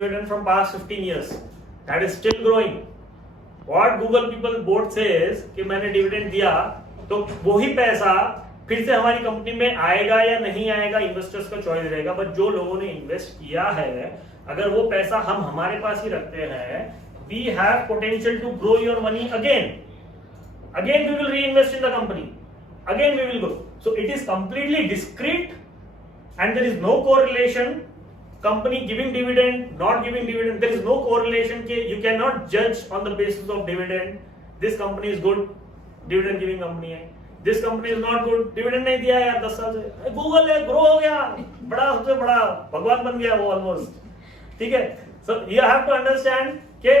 dividend from past 15 years that is still growing. What Google people board says कि मैंने dividend दिया तो वही पैसा फिर से हमारी कंपनी में आएगा या नहीं आएगा इन्वेस्टर्स का चॉइस रहेगा, बट जो लोगों ने इन्वेस्ट किया है अगर वो पैसा हम हमारे पास ही रखते हैं, we have potential to grow your money again we will reinvest in the company, again we will grow. So it is completely discrete and there is no correlation. Company giving dividend, not giving dividend, there is no correlation. You cannot judge on the basis of dividend. This company is good, dividend giving company है. This company is not good, dividend नहीं दिया यार 10 साल से. Google है, grow हो गया, बड़ा सबसे बड़ा भगवान बन गया वो almost. ठीक है? So you have to understand कि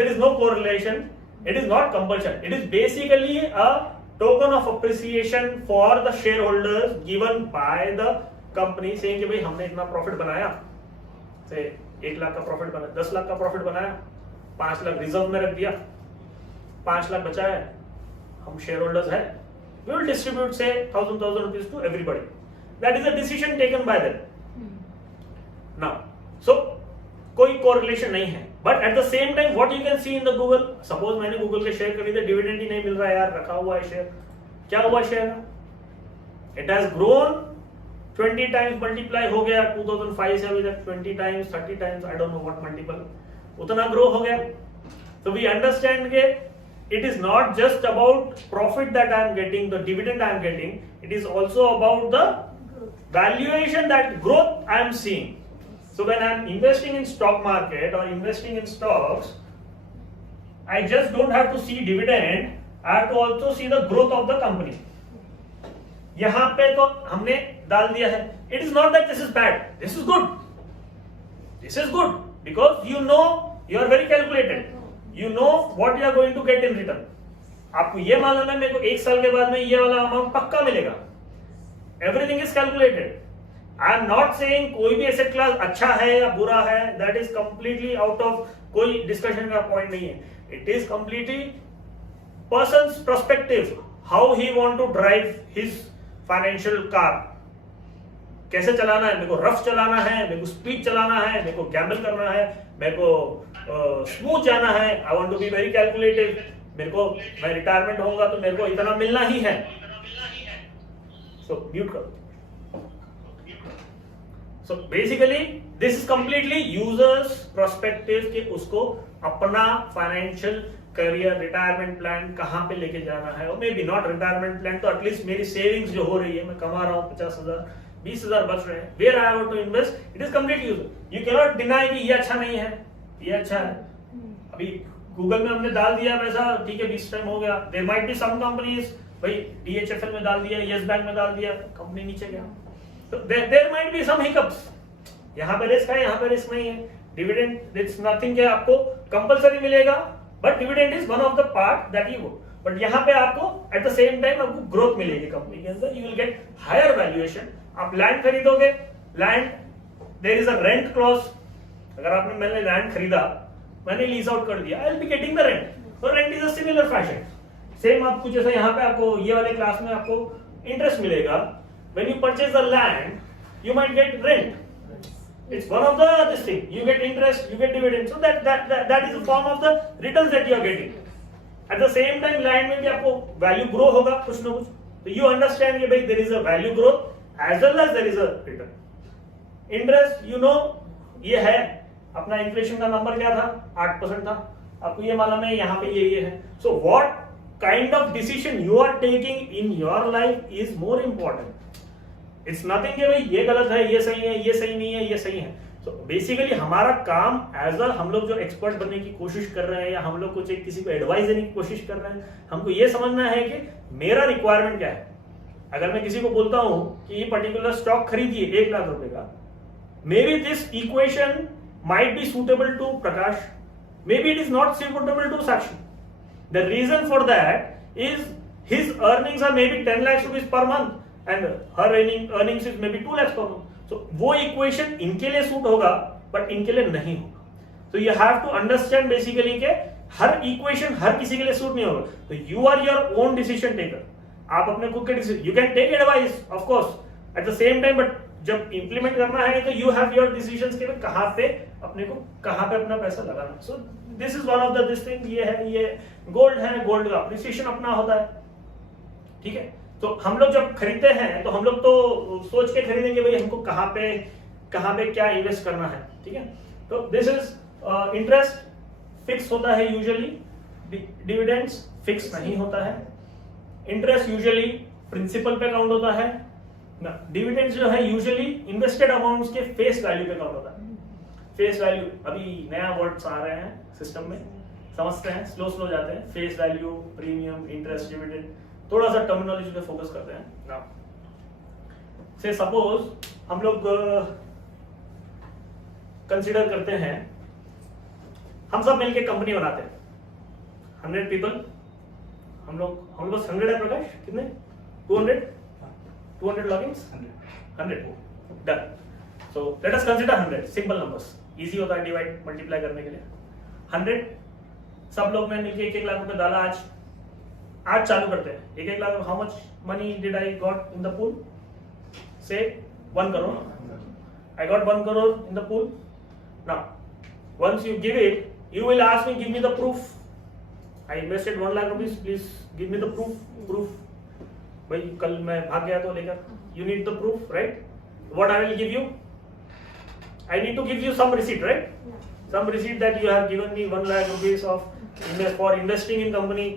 there is no correlation. It is not compulsion. It is basically a token of appreciation for the shareholders given by the company, saying कि भाई हमने इतना प्रॉफिट बनाया, से 1 लाख का प्रॉफिट बनाया, 10 लाख का प्रॉफिट बनाया, 5 लाख रिजर्व में रख दिया, 5 लाख बचा है, हम शेयर होल्डर्स है, we will distribute say 1000 rupees to everybody. That is a decision taken by them. Now, so कोई correlation नहीं है, but at the same time what you can see in the Google, suppose मैंने Google के share खरीदे, dividend ही नहीं मिल रहा है यार, रखा हुआ है शेयर, क्या हुआ शेयर का? It has grown 20 times multiply हो गया 2005 से अभी तक 20 times 30 times I don't know what multiple, उतना ग्रो हो गया. So we understand के it is not just about profit that I am getting, the dividend I am getting, it is also about the valuation, that growth I am seeing. So when I am investing in stock market or investing in stocks, I just don't have to see dividend, I have to also see the growth of the company. यहाँ पे तो हमने डाल दिया है. It is not that this is bad, this is good. This is good because you know, you are very calculated. You know what you are going to get in return. आपको ये मालूम है मेरे को 1 साल के बाद में ये वाला अमाउंट पक्का मिलेगा. Everything is calculated. I am not saying कोई भी एसेट क्लास अच्छा है या बुरा है. That is completely out of कोई डिस्कशन का पॉइंट नहीं है. It is completely person's perspective, how he want to drive his financial car. कैसे चलाना है, मेरे को रफ चलाना है, मेरे को स्पीड चलाना है, मेरे को गैम्बल करना है, मेरे को स्मूथ जाना है. I want to be very calculative. मेरे को मैं रिटायरमेंट होऊंगा तो मेरे को इतना मिलना ही है. सो म्यूट करो. So basically this is completely users perspective कि उसको अपना फाइनेंशियल करियर, रिटायरमेंट प्लान कहां पे लेके जाना है, और may be not retirement plan तो एटलीस्ट मेरी सेविंग्स जो हो रही है, मैं कमा रहा हूँ 50,000 20,000 बच रहे हैं, where I have to invest. It is complete user. You can not deny कि ये अच्छा नहीं है, ये अच्छा है. अभी गूगल में हमने डाल दिया पैसा, ठीक है 20 टाइम हो गया. There might be some companies, भाई DHFL में डाल दिया, यस बैंक में डाल दिया, कंपनी नीचे गया, तो there might be some hiccups. यहाँ पे रिस्क है, यहाँ पे रिस्क नहीं है. डिविडेंड इट्स नथिंग के आपको कंपलसरी मिलेगा, but dividend is one of the part that you go. But यहाँ पे आपको एट द सेम टाइम आपको ग्रोथ मिलेगी कंपनी के अंदर. You will get higher valuation. आप लैंड खरीदोगे, land there is a rent clause. अगर आपने मैंने लैंड खरीदा, मैंने लीज आउट कर दिया, I will be getting the rent. तो rent is a similar fashion. Same आपको जैसे यहाँ पे आपको ये वाले क्लास में आपको इंटरेस्ट मिलेगा. When you purchase the land you might get rent. It's one of the this thing. You get interest, you get dividend. So that is a form of the returns that you are getting. At the same time, land में भी आपको value grow होगा कुछ ना कुछ. So you understand कि भाई there is a value growth as well as there is a return. Interest, you know, ये है अपना inflation का नंबर क्या था, 8% था. आपको ये मालूम है यहाँ पे ये है. So what kind of decision you are taking in your life is more important. It's nothing कि भाई ये गलत है, ये सही है, ये सही नहीं है, ये सही है. सो बेसिकली हमारा काम एज अ हम लोग जो एक्सपर्ट बनने की कोशिश कर रहे हैं या हम लोग कुछ किसी को एडवाइस देने की कोशिश कर रहे हैं, हमको ये समझना है कि मेरा रिक्वायरमेंट क्या है. अगर मैं किसी को बोलता हूं कि ये पर्टिकुलर स्टॉक खरीदिए 1 लाख रुपए का, maybe this equation might be suitable to Prakash, maybe it is not suitable to Sakshi. The reason for that is his earnings are maybe 10 lakh rupees per month and her earnings is maybe 2 lakhs per month. So वो equation इनके लिए suit होगा but इनके लिए नहीं होगा. So you have to understand basically के हर equation हर किसी के लिए सूट नहीं होगा. तो you are your own decision taker. आप अपने खुद के decision, you can take advice of course at the same time, but जब इंप्लीमेंट करना है तो यू हैव योर डिसीजंस कि कहाँ पे अपने को कहाँ पे अपना पैसा लगाना। So this is one of the this thing. ये है, ये गोल्ड है, गोल्ड का अप्रिसिएशन अपना होता है, ठीक है। तो हम लोग जब खरीदते हैं तो हम लोग तो सोच के खरीदेंगे भाई हमको कहाँ पे क्या इन्वेस्ट करना है, ठीक है। तो दिस इज इंटरेस्ट फिक्स होता है यूजुअली, डिविडेंड्स फिक्स नहीं होता है। इंटरेस्ट यूजुअली प्रिंसिपल पे काउंट होता है, डिविडेंड्स जो है यूजुअली इन्वेस्टेड अमाउंट्स के फेस वैल्यू पे काउंट होता है। फेस वैल्यू अभी नया वर्ड्स आ रहे हैं सिस्टम में, समझते हैं, स्लो जाते हैं। Face value, premium, interest, dividend, थोड़ा सा टर्मिनोलॉजी पे फोकस करते हैं ना। से सपोज हम लोग कंसीडर करते हैं हम सब मिलके कंपनी बनाते हैं, 100 पीपल, हम लोग बस 100 है प्रकाश, कितने 200 logins, 100 done. So let us consider 100 simple numbers, easy होता है डिवाइड मल्टीप्लाई करने के लिए। 100 सब लोग ने मिलके 1-1 लाख रुपए डाला। आज चालू करते हैं 1-1 lakh. How much money did I got in the pool? से 1 crore. I got 1 crore in the pool. Now, once you give it, you will ask me, give me the proof. I invested 1 lakh rupees. Please give me the proof. Proof. भाई कल मैं भाग गया तो लेकर. You need the proof, right? What I will give you? I need to give you some receipt, right? Some receipt that you have given me 1 lakh rupees for investing in company.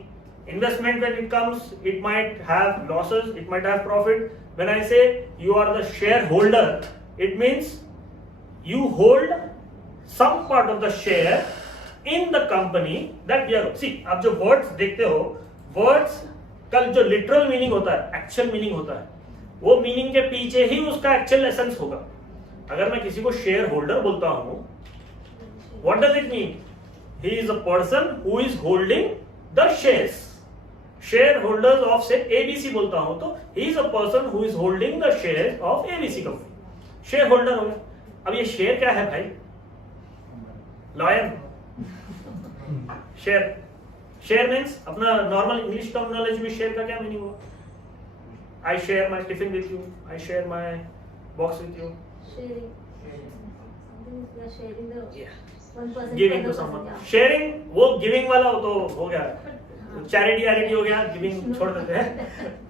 Investment when it comes, it might have losses, it might have profit. When I say you are the shareholder, it means you hold some part of the share in the company that you are. See, आप जो words देखते हो, words का जो literal meaning होता है, actual meaning होता है, वो meaning के पीछे ही उसका actual essence होगा। अगर मैं किसी को shareholder बोलता हूँ, what does it mean? He is a person who is holding the shares. Shareholders of say ABC बोलता हूँ तो he is a person who is holding the shares of ABC company. Shareholder हो गया। अब ये share क्या है भाई? लॉयन। शेयर मीन्स अपना नॉर्मल इंग्लिश टर्मिनोलॉजी में शेयर का क्या मीनिंग हुआ? I share my tiffin with you, I share my box with you. Giving to someone. Sharing वो गिविंग वाला हो तो हो गया, चैरिटी हो गया, गिविंग छोड़ देते हैं।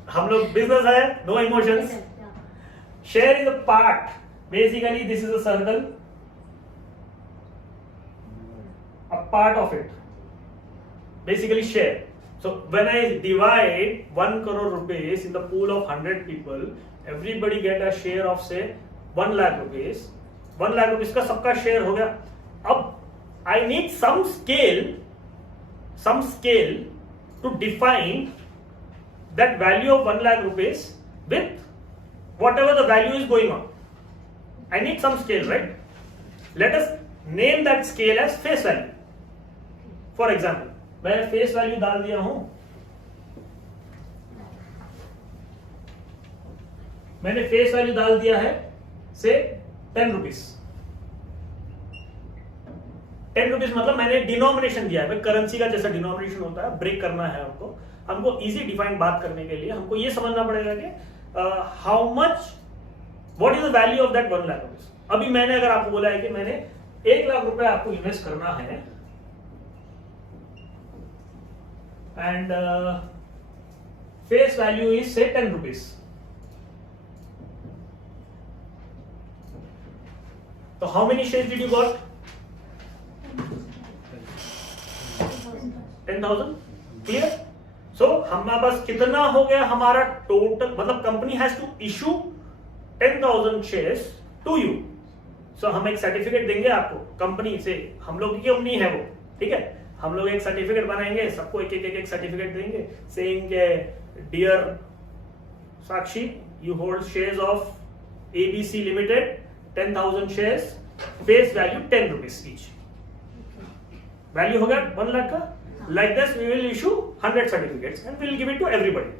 हम लोग बिजनेस है, no emotions. Share is a part, basically this is a circle, a part of it, basically share. So when I divide 1 crore rupees in the pool of 100 people, everybody get a share of say 1 lakh rupees. 1 lakh rupees का सबका share हो गया। अब I need some scale to define that value of 1 lakh rupees with whatever the value is going on. I need some scale, right? Let us name that scale as face value. For example, मैं face value डाल दिया हूं, मैंने face value डाल दिया है से 10 rupees. 10 rupees मतलब मैंने डिनोमिनेशन दिया है, करेंसी का जैसा डिनोमिनेशन होता है, ब्रेक करना है हमको इजी डिफाइन बात करने के लिए हमको ये समझना पड़ेगा कि how much, what is the value of that 1 lakh rupees. अभी मैंने अगर आपको बोला है कि मैंने 1 लाख रुपए आपको इन्वेस्ट करना है एंड फेस वैल्यू इज से 10 रुपीज, तो how many shares did you got? 10,000। Clear? So हमारे पास कितना हो गया हमारा टोटल, मतलब company has to issue 10,000 shares to you. So हम एक सर्टिफिकेट देंगे आपको कंपनी से, हम लोग की कंपनी है वो, ठीक है। हम लोग एक सर्टिफिकेट बनाएंगे, सबको एक सर्टिफिकेट देंगे सेइंग के dear Sakshi, you hold shares of ABC limited 10,000 shares, face value 10 rupees each. Value हो गया 1 लाख का। Like this we will issue 100 certificates and we will give it to everybody,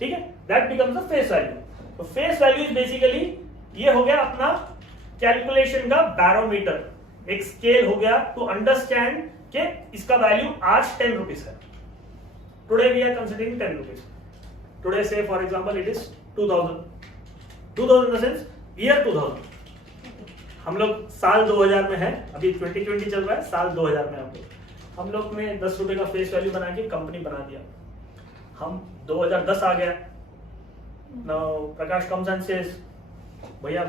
ठीक है। That becomes the face value. तो face value is basically ये हो गया अपना कैलकुलेशन का बैरोमीटर, एक स्केल हो गया टू अंडरस्टैंड कि इसका वैल्यू आज 10 रुपीज है। Today we are considering 10 rupees. Today से for example it is 2000 in the sense year 2000, हम लोग साल 2000 में है, अभी 2020 चल रहा है, साल 2000 में हम लोग ने 10 रुपए का फेस वैल्यू बना के कंपनी बना दिया। हम 2010 आ गया, प्रकाश कम्स एंड सेज भैया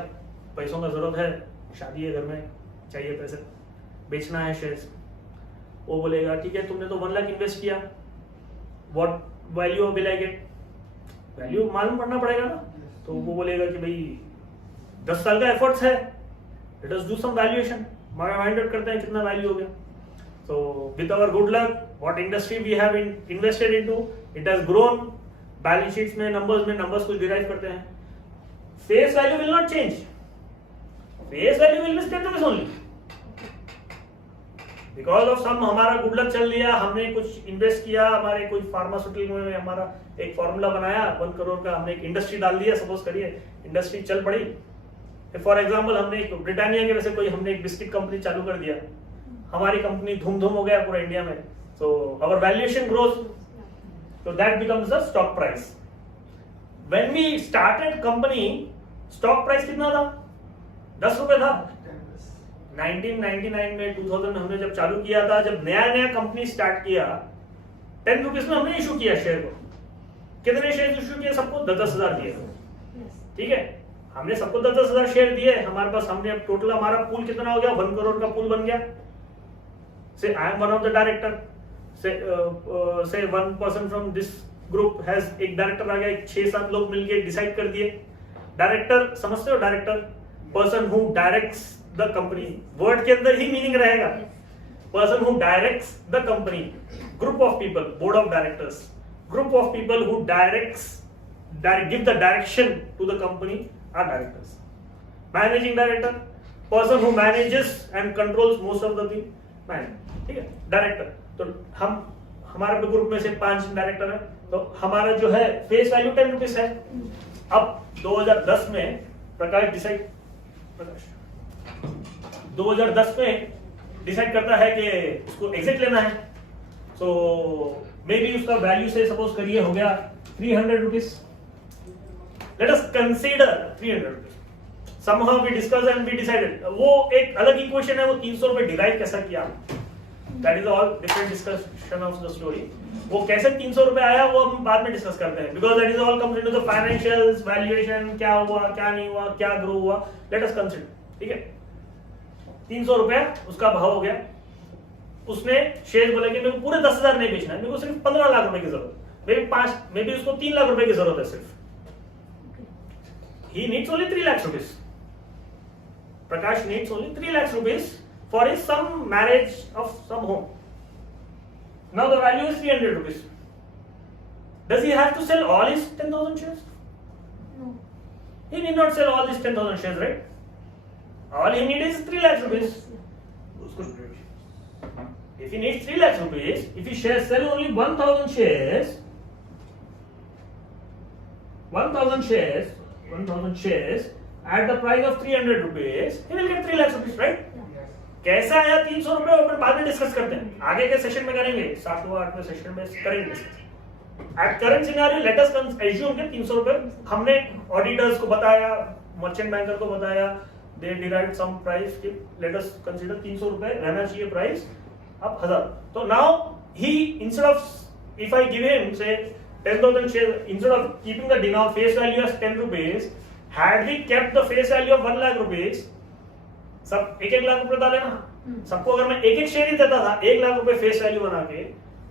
पैसों का जरूरत है, शादी है घर में, चाहिए पैसे, बेचना है शेयर्स। वो बोलेगा ठीक है तुमने तो 1 लाख इन्वेस्ट किया, what value will I get, value मालूम करना पड़ेगा ना। तो वो बोलेगा कि भाई 10 साल का एफर्ट्स है, let us do some valuation, find out करते हैं कितना वैल्यू हो गया। So with our good luck, what industry we have invested into, it has grown. Balance sheets में numbers को derive करते हैं। Face value will not change. Face value will be status only. Because of some हमारा good luck चल लिया, हमने कुछ invest किया, हमारे कोई फार्मास्यूटिकल में हमारा एक फॉर्मूला बनाया 1 करोड़ का, हमने एक इंडस्ट्री डाल दिया, सपोज करिए इंडस्ट्री चल पड़ी। फॉर एग्जाम्पल हमने एक ब्रिटानिया के वैसे कोई हमने एक बिस्किट कंपनी चालू कर दिया, हमारी कंपनी धूम धूम हो गया पूरा इंडिया में, so our valuation grows, so that becomes the stock price. When we started company, stock price कितना था? 10 रुपए था। 1999 में 2000 में हमने जब चालू किया था, जब नया नया कंपनी स्टार्ट किया, 10 रुपीज में हमने इशू किया शेयर को। कितने शेयर इशू किए? सबको 10,000 दिए, ठीक है, हमने सबको 10,000 शेयर दिए। हमारे पास हमने अब टोटल हमारा पूल कितना हो गया? 1 करोड़ का पूल बन गया। Say I am one of the director. Say one person from this group has, एक डायरेक्टर आ गया, 6-7 लोग मिलके डिसाइड कर दिए। डायरेक्टर समझते हो? Director person who directs the company, word के अंदर ही मीनिंग रहेगा। Person who directs the company, group of people, board of directors, group of people who directs, give the direction to the company are directors. Managing director, person who manages and controls most of the thing, ठीक है, director. तो हम हमारे group में से 5 director है, तो हमारा जो है फेस वैल्यू 10 रुपीज है। अब 2010 में प्रकाश 2010 में डिसाइड करता है कि उसको एग्जिट लेना है। सो मे बी उसका वैल्यू से सपोज करिए हो गया 300 rupees, late us consider 300 rupees. somehow we discussed and we decided, वो एक अलग इक्वेशन है, वो 300 रुपए डिराइव कैसा किया, that is all different discussion of the story। वो कैसे 300 रुपए आया वो हम बाद में डिस्कस करते हैं, because that is all comes into the financials, valuation, क्या हुआ क्या नहीं हुआ, क्या ग्रो हुआ, let us consider, ठीक है। 300 रुपए उसका भाव हो गया। उसने शेयर बोले कि मेरे को पूरे 10,000 नहीं बेचना है, मेरे को सिर्फ 15 लाख रुपए की जरूरत, मे बी उसको 3 लाख रुपए की जरूरत है सिर्फ। He needs only 3 lakhs rupees. Prakash needs only 3 lakhs rupees for his some marriage of some home. Now the value is 300 rupees. Does he have to sell all his 10,000 shares? No. He need not sell all his 10,000 shares, right? All he needs is 3 lakhs rupees. If he needs 3 lakhs rupees, if he sell only 1,000 shares, 1,000 shares at the price of 300 rupees, he will get 3 lakhs rupees, right? कैसा आया 300 रुपए, और बाद में discuss करते हैं, आगे के सेशन में करेंगे, 7वां सेशन में करेंगे। At current scenario let us assume कि 300 रुपए हमने ऑडिटर्स को बताया, मर्चेंट बैंकर को बताया, they derived some price, let us consider 300 रुपए रहना चाहिए प्राइस, अब 1000। तो now he instead of, if I give him say 10,000 shares, instead of keeping the denominator face value as 10 rupees, had we kept the face value of 1 lakh rupees, सब 1-1 लाख रुपए डाले ना, सबको अगर मैं 1-1 शेयर ही देता था 1 लाख रुपए फेस वैल्यू बना के,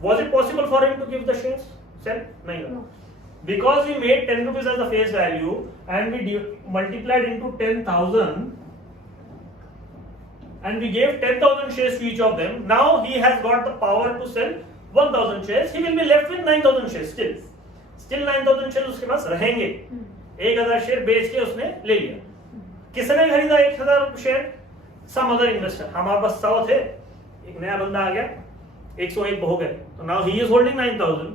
was it possible for him to give the shares? Sell? नहीं था, because we made 10 rupees as the face value and we multiplied into 10,000 and we gave 10,000 shares to each of them. Now he has got the power to sell 1,000 shares, he will be left with 9,000 shares still 9,000 shares उसके पास रहेंगे। 1,000 share बेच के उसने ले लिया। किसने खरीदा 1,000 share? Some other investor. हमारे पास 100 थे, एक नया बंदा आ गया, 101 हो गए, तो now he is holding 9,000,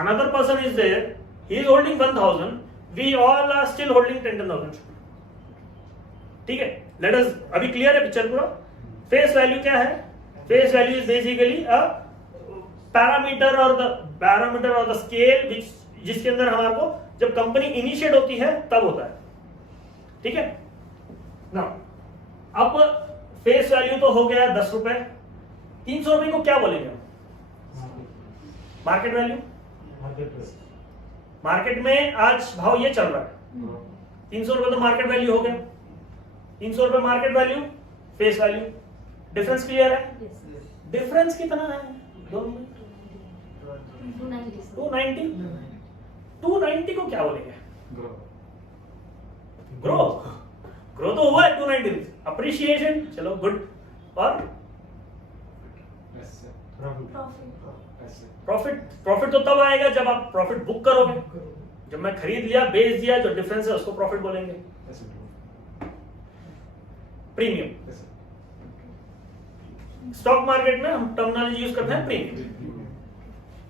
another person is there, he is holding 1,000, we all are still holding 10,000। ठीक है, लेट अस, अभी क्लियर है पिक्चर पूरा? फेस वैल्यू क्या है? Face value is basically a parameter और द स्केल जिसके अंदर हमारे को जब कंपनी इनिशिएट होती है तब होता है। ठीक है, ना अब फेस वैल्यू तो हो गया 10 रुपए, 300 रुपए को क्या बोलेंगे हम? Market value. मार्केट में आज भाव ये चल रहा है, 300 रुपए तो मार्केट वैल्यू हो गया, 300 रुपए market value, face value. Difference clear है? डिफरेंस कितना है दोनों में? 290। 290 को क्या बोलेंगे? ग्रो। ग्रो तो हुआ है 290। अप्रिशिएशन, चलो गुड। और प्रॉफिट। प्रॉफिट तो तब आएगा जब आप प्रॉफिट बुक करोगे। जब मैं खरीद लिया, बेच दिया, जो डिफरेंस है उसको प्रॉफिट बोलेंगे। प्रीमियम। स्टॉक मार्केट में हम टर्मिनोलॉजी यूज करते हैं premium.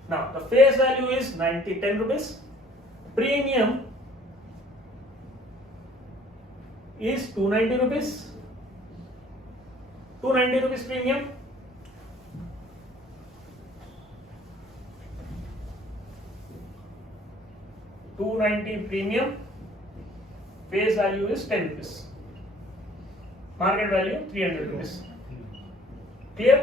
Now the face value is 10 rupees, premium is 290 rupees. 290 rupees premium. $290 premium. Face value is 10 rupees. Market value 300 rupees. Clear?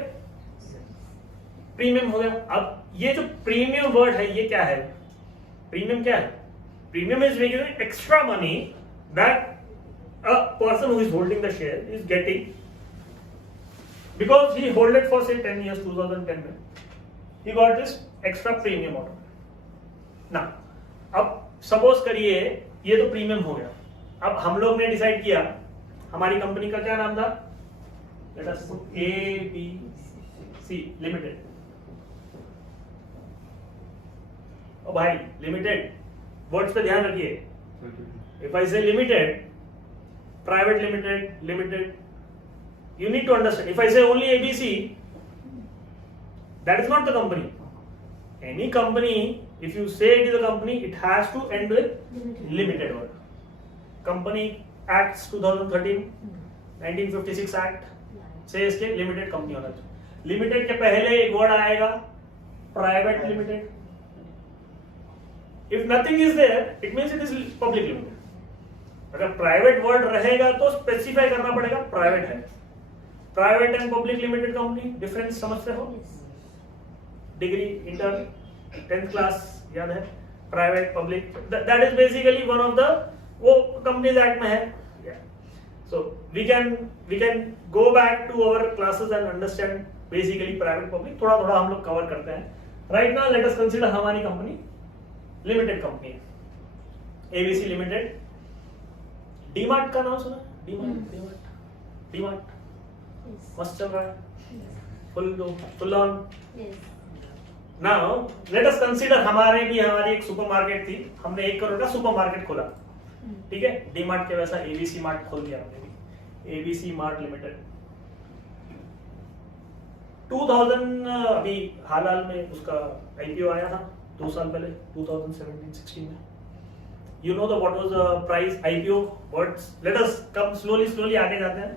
Premium हो गया। अब ये जो प्रीमियम वर्ड है ये क्या है? प्रीमियम क्या है? Premium is making extra money that a person who is holding the share is getting because he hold it for say 10 years, 2010 में he got this extra premium order. Now अब suppose करिए ये तो premium हो गया। अब हम लोग ने डिसाइड किया, हमारी कंपनी का क्या नाम था? Let us put ABC limited. ओ भाई लिमिटेड वर्ड्स पे ध्यान रखिए। If I say limited, private limited, you need to understand. If I say only ABC, that is not the company. Any company, if you say it is a company, it has to end with limited word. Company Acts 2013, 1956 Act says के limited company होना चाहिए। Limited के पहले एक word आएगा private limited. If nothing is there, it means it is public limited. अगर private word रहेगा तो स्पेसिफाई करना पड़ेगा प्राइवेट है। Private and public limited company difference समझते हो? डिग्री, इंटर, 10th क्लास याद है? Private public, that is basically one of the वो कंपनीज एक्ट में है। So we can go back to our classes and understand basically private public. थोड़ा थोड़ा हम लोग कवर करते हैं। Right now let us consider हमारी कंपनी लिमिटेड कंपनी है, एबीसी लिमिटेड। डीमार्ट का नाम सुना? डीमार्ट मस्त चल रहा है, full on. Now let us consider हमारी एक सुपरमार्केट थी, हमने 1 करोड़ का सुपरमार्केट खोला, ठीक है? डीमार्ट के वैसा एबीसी मार्ट खोल दिया हमने भी, एबीसी मार्ट लिमिटेड। 2000 अभी हाल में उसका आईपीओ आया था 2 साल पहले, 2017-16 में। You know what was the price IPO? What? Let us come slowly आगे जाते हैं।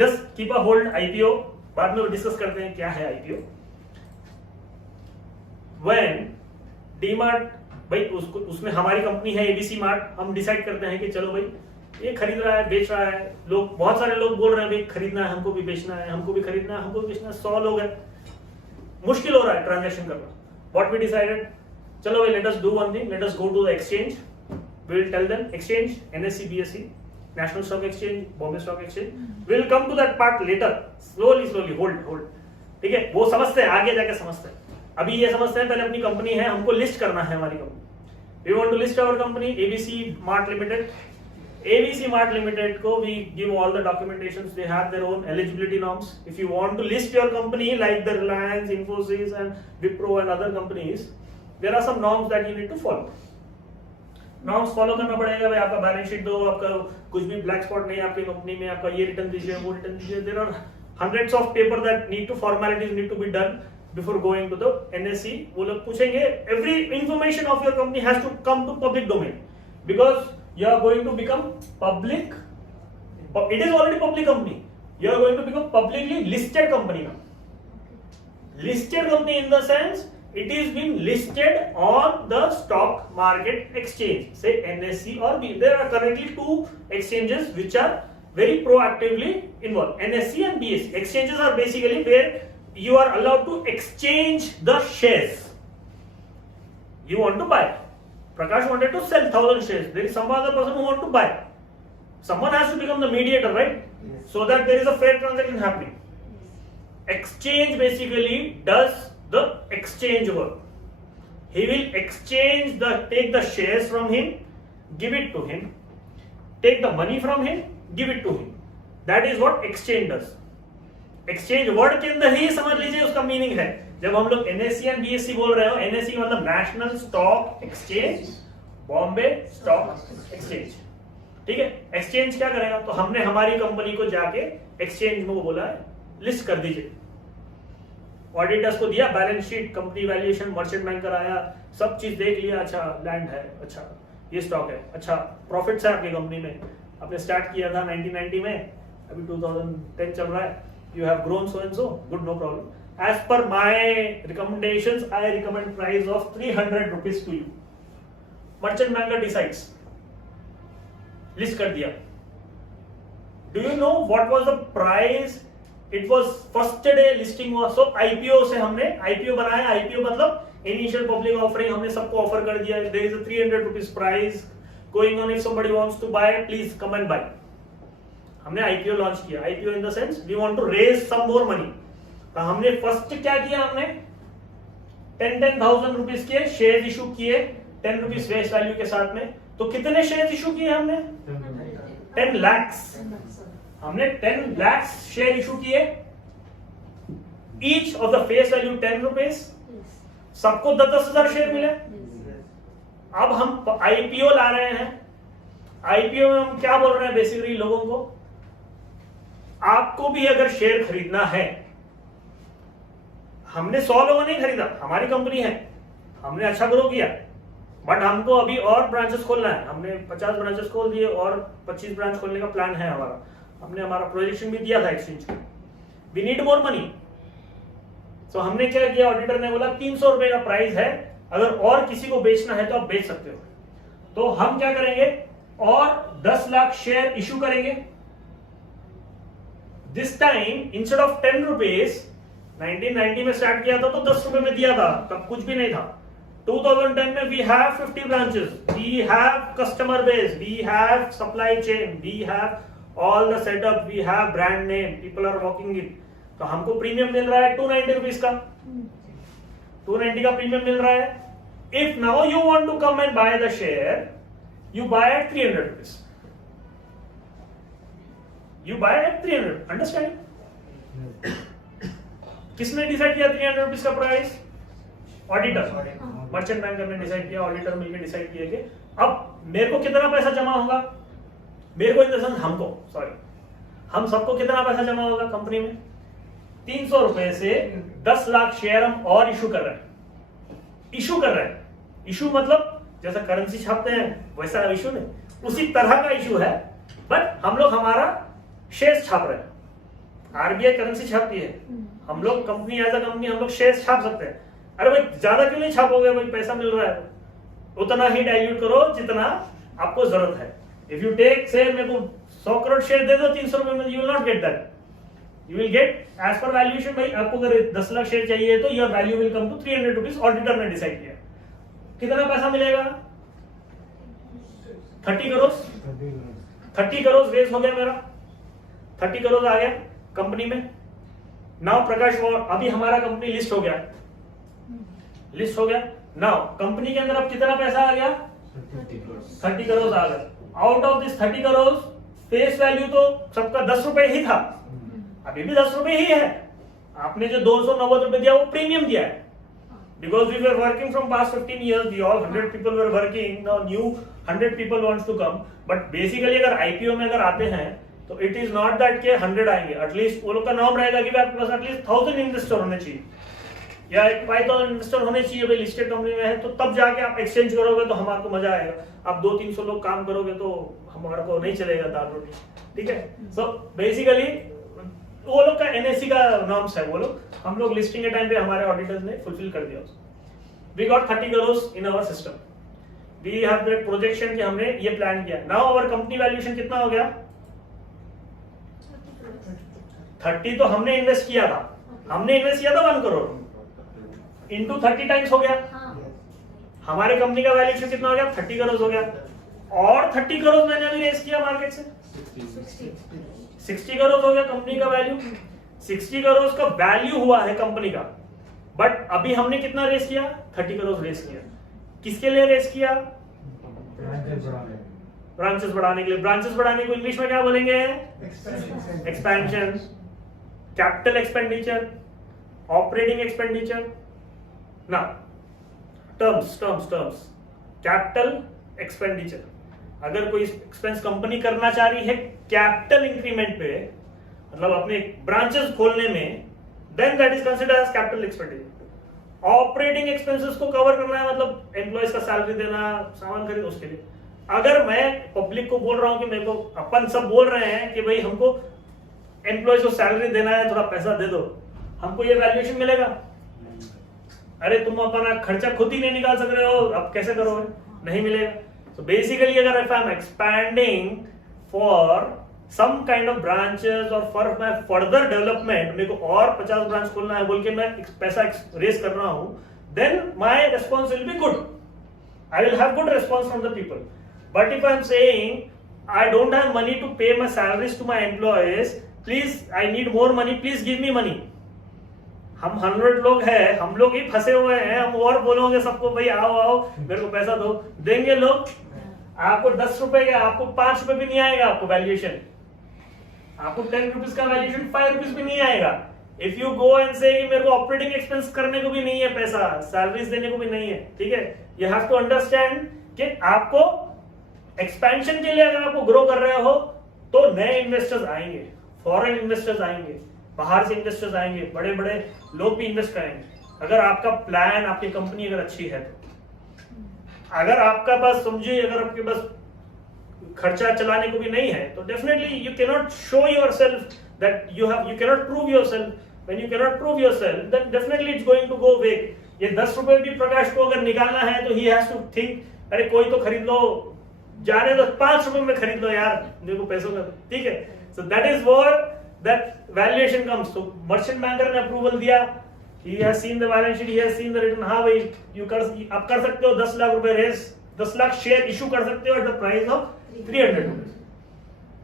Just keep a hold IPO, बाद में डिस्कस करते हैं क्या है IPO। When DMart भाई उसमें हमारी कंपनी है ABC मार्ट, हम डिसाइड करते हैं कि चलो भाई ये खरीद रहा है, बेच रहा है, लोग बहुत सारे लोग बोल रहे हैं भाई खरीदना है, हमको भी बेचना है, हमको भी खरीदना है, हमको भी बेचना है। 100 लोग हैं, मुश्किल हो रहा है ट्रांजैक्शन करना। What we decided, चलो भाई let us do one thing, let us go to the exchange, we will tell them exchange, NSE, BSE, National Stock Exchange, Bombay Stock Exchange, we will come to that part later, slowly hold, ठीक है? वो समझते हैं, आगे जाके समझते हैं। अभी ये समझते हैं पहले अपनी कंपनी है, हमको लिस्ट करना है हमारी company. We want to list our company ABC Mart Limited. ABC Mart Limited को we give all the documentations, they have their own eligibility norms. If you want to list your company like the Reliance, Infosys and Wipro and other companies, there are some norms that you need to follow. Norms follow करना पड़ेगा भाई। आपका balance sheet दो, आपका कुछ भी black spot नहीं आपकी कंपनी में, आपका ये रिटर्न दीजिए, वो रिटर्न दीजिए। There are hundreds of paper that formalities need to be done before going to the NSE. वो लोग पूछेंगे, every information of your company has to come to public domain because you are going to become public. It is already public company. You are going to become publicly listed company now. Listed company in the sense it is being listed on the stock market exchange, say NSE or B. There are currently 2 exchanges which are very proactively involved. NSE and BSE exchanges are basically where you are allowed to exchange the shares. You want to buy. Prakash wanted to sell 1,000 shares. There is some other person who want to buy. Someone has to become the mediator, right? Yes. So that there is a fair transaction happening. Exchange basically does the exchange work. He will take the shares from him, give it to him, take the money from him, give it to him. That is what exchange does. Exchange word के अंदर ही समझ लीजिए उसका meaning है. जब हम लोग NSE और BSE बोल रहे हो, NSE मतलब national stock exchange, Bombay stock exchange. ठीक है. एक्सचेंज क्या करेगा? तो हमने हमारी कंपनी को जाके एक्सचेंज में बोला है लिस्ट कर दीजिए. ऑडिटर्स को दिया balance sheet, company valuation, merchant banker आया, सब चीज देख लिया. अच्छा लैंड है, अच्छा ये स्टॉक है, अच्छा प्रॉफिट्स है आपकी कंपनी में, आपने स्टार्ट किया था 1990 में, अभी 2010 चल रहा है, you have grown so and so, good, no problem. As per my recommendations, I recommend price of 300 rupees to you. Merchant banker decides. List कर दिया. Do you know what was the price? It was first day listing was, so IPO से हमने IPO बनाया. IPO मतलब initial public offering, हमने सबको offer कर दिया. There is a 300 rupees price going on. If somebody wants to buy, please come and buy. हमने IPO launch किया. IPO in the sense we want to raise some more money. तो हमने first क्या किया? हमने 10,000 rupees के share issue किए 10 rupees face value के साथ में. तो कितने शेयर इशू किए हमने? 10 लाख. हमने 10 लाख शेयर इशू किए. Each of the face value 10 rupees. सबको 10,000 शेयर मिले. अब हम IPO ला रहे हैं. IPO में हम क्या बोल रहे हैं बेसिकली लोगों को? आपको भी अगर शेयर खरीदना है, हमने 100 लोगों ने खरीदा, हमारी कंपनी है, हमने अच्छा ग्रो किया, बट हमको अभी और ब्रांचेस खोलना है. हमने 50 ब्रांचेस खोल दिए और 25 ब्रांच खोलने का प्लान है हमारा. हमने हमारा प्रोजेक्शन भी दिया था एक्सचेंज को. We need more money. तो हमने क्या किया? ऑडिटर ने बोला 300 रुपए का प्राइस है, अगर और किसी को बेचना है तो आप बेच सकते हो. तो हम क्या करेंगे? और 10 लाख शेयर इशू करेंगे. This time instead of 10 rupees, 1990 में स्टार्ट किया था तो 10 रुपए में दिया था, तब कुछ भी नहीं था. 2010 में we have 50 branches, we have customer base, we have supply chain, we have all the setup, we have brand name, people are walking it. तो हमको प्रीमियम मिल रहा है 290 रुपीज का. 290 का प्रीमियम मिल रहा है. If now you want to come and buy the share, you buy at 300 rupees. You buy at 300. Understand? किसने डिसाइड किया 300 रुपीज का प्राइस? ऑडिटर, मर्चेंट बैंकर ने डिसाइड किया, ऑडिटर मिलकर डिसाइड किया कि अब मेरे को कितना पैसा जमा होगा. मेरे को इन द सेंस हमको, सॉरी, हम सबको कितना पैसा जमा होगा कंपनी में? 300 रुपए से 10 लाख शेयर हम और इशू कर रहे हैं. इशू कर रहे हैं. इशू मतलब जैसा करेंसी छापते हैं वैसा इशू नहीं, उसी तरह का इशू है, बट हम लोग हमारा शेयर्स छाप रहे हैं. आरबीआई करेंसी छापती है, हम लोग कंपनी एज अ कंपनी हम लोग शेयर्स छाप सकते हैं. अरे भाई ज्यादा क्यों नहीं छापोगे? भाई पैसा मिल रहा है, उतना ही डाइल्यूट करो जितना आपको जरूरत है. इफ यू टेक से मेरे को 100 करोड़ शेयर दे दो 300 रुपए में, you will not get that. You will get as per valuation. भाई आपको अगर 10 लाख शेयर चाहिए तो your value will come to 300 rupees. Auditor ने डिसाइड किया. कितना पैसा मिलेगा? 30 करोड़. 30 करोड़ रेज हो गया मेरा. 30 करोड़ आ गया कंपनी में. नाउ प्रकाश, अभी हमारा कंपनी लिस्ट हो गया. लिस्ट हो गया. नाउ कंपनी के अंदर अब कितना पैसा आ गया? 30 करोड़ आ गया. Out of this 30 crore face value तो सबका 10 रुपए ही था, अभी भी 10 रुपए ही है. आपने जो 290 रुपए दिया वो प्रीमियम दिया है. Because we were working from past 15 years, we all 100 people were working. Now new 100 people wants to come. But basically अगर IPO में अगर आते हैं तो it is not that के 100 आएंगे. At least वो लोग का नाम रहेगा कि आपके पास at least 1000 इन्वेस्टर होने चाहिए या 5000 इन्वेस्टर होने चाहिए. भाई लिस्टेड कंपनी में है तो तब जाके आप एक्सचेंज करोगे तो हमारे को मजा आएगा. आप 200-300 लोग काम करोगे तो हमारे को नहीं चलेगा दाल रोटी. ठीक है. सो बेसिकली वो लोग का NSE का नॉर्म्स है. वो लोग, हम लोग लिस्टिंग के टाइम पे हमारे ऑडिटर्स ने फुलफिल कर दिया. We got 30 crore in our system. We have that projection कि हमने ये प्लान किया. नाउ आवर कंपनी वैल्यूएशन कितना हो गया? 30 तो हमने इन्वेस्ट किया था, हमने इन्वेस्ट किया था 1 करोड़ इंटू 30 टाइम्स हो गया। हमारे कंपनी का वैल्यूएशन कितना हो गया? 30 करोड़ हो गया। और 30 करोड़ मैंने अभी रेस किया मार्केट से, 60 करोड़ हो गया कंपनी का वैल्यू। 60 करोड़ का वैल्यू हुआ है कंपनी का, बट अभी हमने कितना रेस किया? 30 करोड़ रेस किया। किसके लिए रेस किया? ब्रांचेस बढ़ाने के लिए। ब्रांचेस बढ़ाने को इंग्लिश में क्या बोलेंगे? Expansion. Capital expenditure, operating expenditure, ना टर्म्स कैपिटल एक्सपेंडिचर। अगर कोई एक्सपेंस कंपनी करना चाह रही है कैपिटल इंक्रीमेंट पे, मतलब अपने ब्रांचेस खोलने में, then that is considered as capital expenditure. Operating expenses को कवर करना है, मतलब एम्प्लॉयज का सैलरी देना, सामान खरीद, उसके लिए। अगर मैं पब्लिक को बोल रहा हूं कि मेरे को, अपन सब बोल रहे हैं कि भाई हमको एम्प्लॉयज को सैलरी देना है, थोड़ा पैसा दे दो, हमको ये वैल्यूएशन मिलेगा? अरे तुम अपना खर्चा खुद ही नहीं निकाल सक रहे हो, अब कैसे करोगे? नहीं मिलेगा। So basically, अगर if I'm expanding for some kind of branches or for my further development, मेरे को और 50 ब्रांच खोलना है बोल के मैं पैसा रेस कर रहा हूँ, then my response will be good. I will have good response from the people. But if I'm saying I don't have money to pay my salaries to my employees, please I need more money, please give me money. हम 100 लोग हैं, हम लोग ही फंसे हुए हैं, हम और बोलोगे सबको भाई आओ आओ मेरे को पैसा दो, देंगे लोग? आपको 10 रुपए का, आपको 5 रुपए भी नहीं आएगा आपको वैल्यूएशन, आपको 10 रुपीज का वैल्यूएशन 5 रुपीज भी नहीं आएगा। इफ यू गो एंड से मेरे को ऑपरेटिंग एक्सपेंस करने को भी नहीं है पैसा, सैलरीज देने को भी नहीं है, ठीक है? यू हैव टू अंडरस्टैंड कि आपको एक्सपेंशन के लिए अगर आपको ग्रो कर रहे हो तो नए इन्वेस्टर्स आएंगे, फॉरेन इन्वेस्टर्स आएंगे, बाहर से इन्वेस्टर्स आएंगे, बड़े बड़े लोग भी इन्वेस्ट करेंगे। अगर आपका प्लान, आपकी कंपनी अगर अच्छी है तो, अगर आपका पास समझिए, अगर आपके पास खर्चा चलाने को भी नहीं है तो definitely you can not show yourself that you can not prove yourself. When you can not prove yourself then definitely it's going to go weak. ये 10 रुपए भी प्रकाश को अगर निकालना है तो ही हैज टू थिंक, अरे कोई तो खरीद लो, जाने दो 5 रुपए में खरीद लो यार, मेरे को पैसों का, ठीक है? So that is where that valuation comes. So merchant banker ने अप्रूवल दिया, he has seen the balance sheet, he has seen the return, हाँ भाई आप कर सकते हो 10 लाख रुपए रेस, 10 लाख शेयर इशू कर सकते हो at the price of 300 rupees.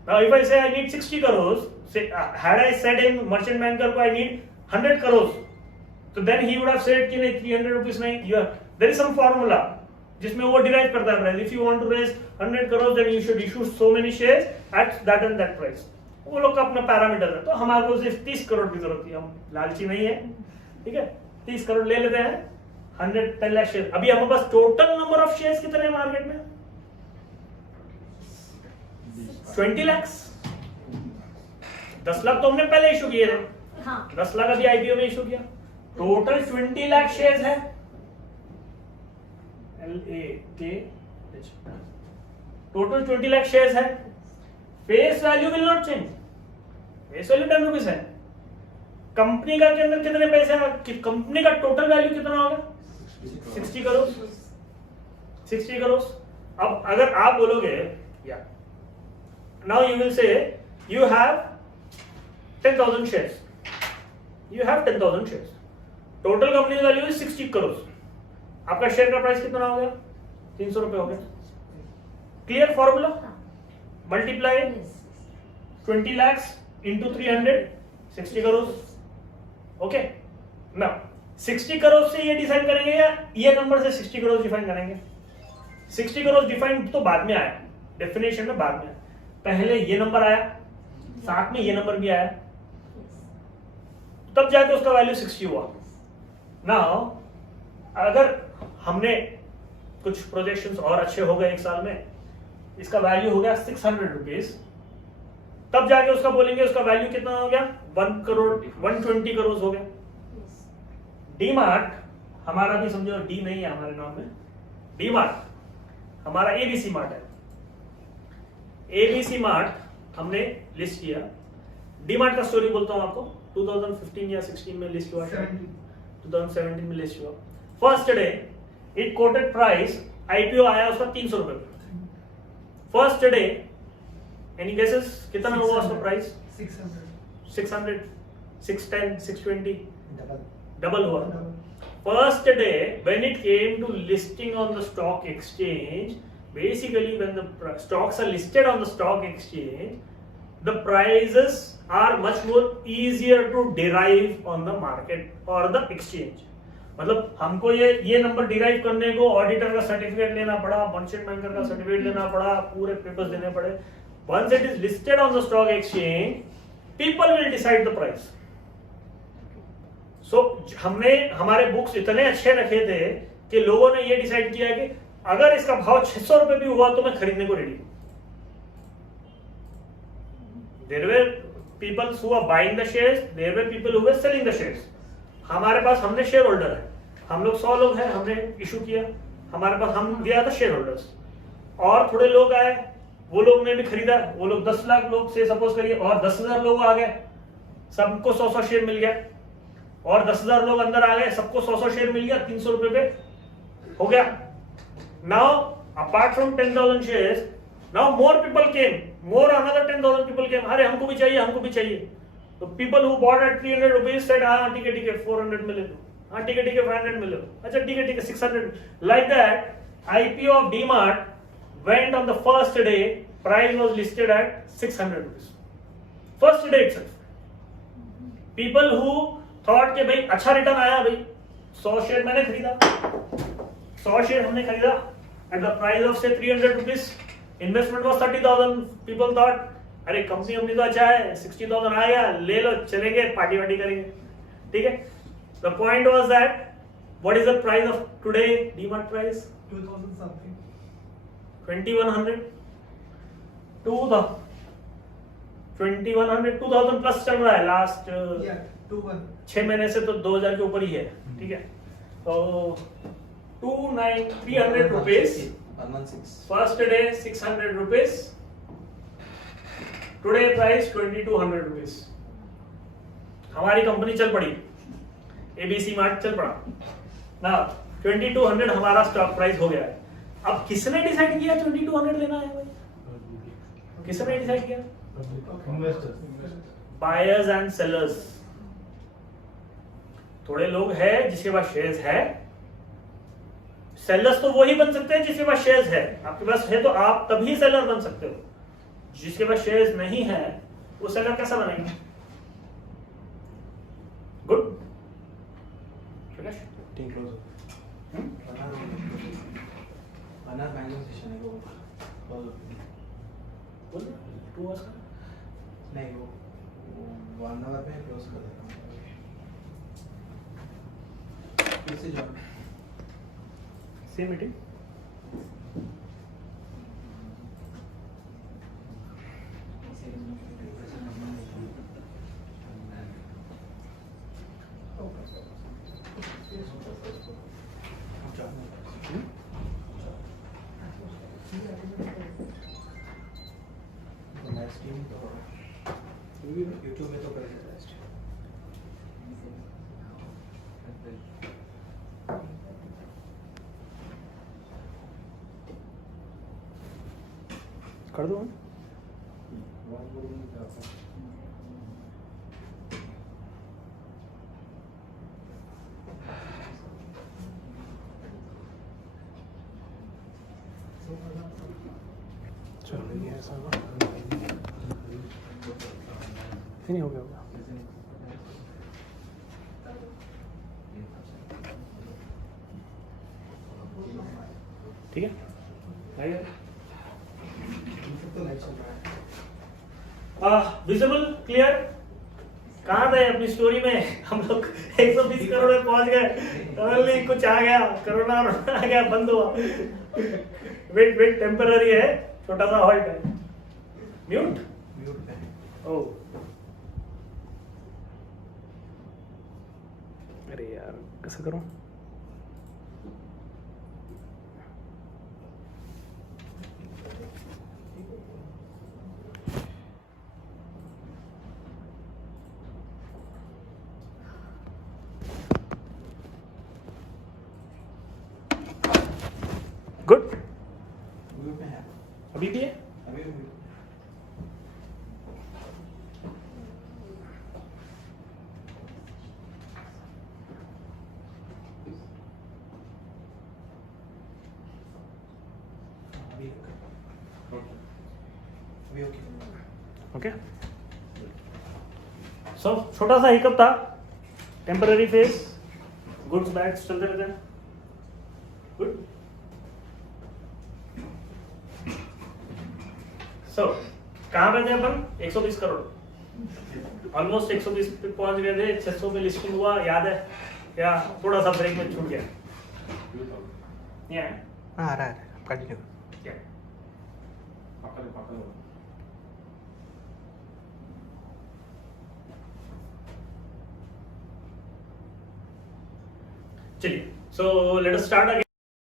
Now if I say I need 60 crores, say had I said in merchant banker को I need 100 crores, so then he would have said कि नहीं 300 rupees नहीं, there is some formula जिसमें वो derive करता है price. If you want to raise 100 crores then you should issue so many shares at that and that price. वो लोग का अपना पैरामीटर है, तो हमारे को सिर्फ 30 करोड़ की जरूरत है, हम लालची नहीं है, ठीक है? 30 करोड़ ले लेते हैं, 10 लाख शेयर। अभी हमारे पास टोटल नंबर ऑफ शेयर्स कितने हैं मार्केट में? 20 लाख। 10 लाख तो हमने पहले इशू किए थे, 10 लाख अभी आईपीओ में इशू किया, टोटल 20 लाख शेयर्स है। LAKH, टोटल 20 लाख शेयर्स है। Face value will not change, face value 10 rupees है। कंपनी का के अंदर कितने पैसे हैं? कंपनी का टोटल वैल्यू कितना होगा? 60 करोड़। 60 करोड़। अब अगर आप बोलोगे या now you will say you have 10,000 shares, you have 10,000 shares, total company value is 60 crore, आपका शेयर का प्राइस कितना हो गया? 300 रुपए हो गया। Clear formula? Multiply 20 lakhs into 300, 60 crore. Okay, ना 60 करोड़ से ये डिफाइन करेंगे या ये नंबर से 60 करोड़ डिफाइन करेंगे? 60 करोड़ डिफाइन तो बाद में आया, डेफिनेशन में बाद में आया, पहले ये नंबर आया, साथ में ये नंबर भी आया, तब जाके उसका वैल्यू 60 हुआ। नाउ अगर हमने कुछ प्रोजेक्शंस और अच्छे हो गए एक साल में, इसका वैल्यू हो गया 600 रुपीज, तब जाके उसका बोलेंगे उसका वैल्यू कितना हो गया? 1 करोड़ 120 करोड़ हो गया। डीमार्ट हमारा भी समझो, डी नहीं है हमारे नाम में, डीमार्ट हमारा एबीसी मार्ट है। एबीसी मार्ट हमने लिस्ट किया। डीमार्ट का स्टोरी बोलता हूं आपको, 2015 या 16 में लिस्ट हुआ, 2017 में लिस्ट हुआ। First day it coated price, IPO आया उसका 300 रुपए। फर्स्ट डे एनी गेसेस कितना हुआ उसका प्राइस? 600, 610, 620, डबल डबल हुआ. First day when it came to listing on the stock exchange, basically when the stocks are listed on the stock exchange, the prices are much more easier to derive on the market or the exchange. मतलब हमको ये number derive करने को auditor का certificate लेना पड़ा, merchant banker का certificate लेना पड़ा, पूरे पेपर्स देने पड़े. Once it is listed on the stock exchange, people will decide the price. So हमने हमारे बुक्स इतने अच्छे रखे थे कि लोगों ने ये डिसाइड किया कि अगर इसका भाव 600 रुपए भी हुआ तो मैं खरीदने को रेडी हूं. There were people who were buying the shares, there were people who were selling the shares. हमारे पास हमने शेयर होल्डर है, हम लोग 100 लोग हैं, हमने इशू किया, हमारे पास हम दिया था शेयर होल्डर्स. और थोड़े लोग आए, वो लोग ने भी खरीदा, वो लोग 10 लाख लोग से सपोज करिए, और 10,000 लोग आ गए, सबको 100 शेयर मिल गया. और 10,000 लोग अंदर आ गए, सबको 100 शेयर मिल गया, 300 रुपए पे हो गया. Now apart from 10,000 shares, now more people came, more another 10,000 people came. अरे हमको भी चाहिए, हमको भी चाहिए. तो people who bought at 300 rupees said हाँ ठीक है 400 में ले लो, हाँ ठीक है 500 में ले लो, अच्छा ठीक है 600. Like that IPO of DMart went on the first day, price was listed at 600 rupees. First day itself. People who thought कि भाई अच्छा रिटर्न आया, भाई 100 शेयर मैंने खरीदा, 100 शेयर हमने खरीदा at the price of say 300 rupees. Investment was 30,000. People thought अरे कंपनी हमने तो अच्छा है, 60,000 आ गया, ले लो, चलेंगे पार्टी वार्टी करेंगे. ठीक है. The point was that what is the price of today DMart price? 2000 something. 2100. 2100 2000 plus चल रहा है लास्ट 6 महीने से, तो 2000 के ऊपर ही है. ठीक है. तो 300 rupees first day, 600 rupees. Today price 2200 rupees. हमारी कंपनी चल पड़ी, ABC मार्ट चल पड़ा ना. 2200 हमारा स्टॉक प्राइस हो गया है. अब किसने डिसाइड किया 2200 लेना है भाई? किसने डिसाइड किया? Buyers and sellers. थोड़े लोग हैं जिसके पास शेयर्स है. सेलर्स तो वही बन सकते हैं जिसके पास शेयर्स है. आपके पास है तो आप तभी सेलर बन सकते हो. जिसके पास शेयर्स नहीं है वो सेलर कैसा बनेंगे? गुड. नहीं वो 1 आवर में क्लोज कर देता हूँ. फिर से जॉइन सेम मीटिंग. यूट्यूब में तो कर देता है. कर दो. चलो ये ऐसा नहीं हो गया. ठीक है. Visible clear. कहाँ थे अपनी स्टोरी में? हम लोग 120 करोड़ में पहुंच गए. कुछ आ गया, कोरोना आ गया, बंद हुआ. वेट टेम्पररी है, छोटा सा हॉल्ट है. म्यूट. ओ अरे यार कैसे करूं? गुड. अभी भी है. अभी ओके ओके सो छोटा सा हिकअप था, टेम्पररी फेज, गुड्स बैड्स चलते रहते हैं, गुड। सो कहाँ पे थे अपन? 120 करोड़, ऑलमोस्ट 120 पे पहुंच गए थे, 600 पे लिस्टिंग हुआ, याद है या थोड़ा सा ब्रेक में छूट गया? Yeah. हाँ आ रहा है, कंटिन्यू। Yeah. चलिए, so let us start again.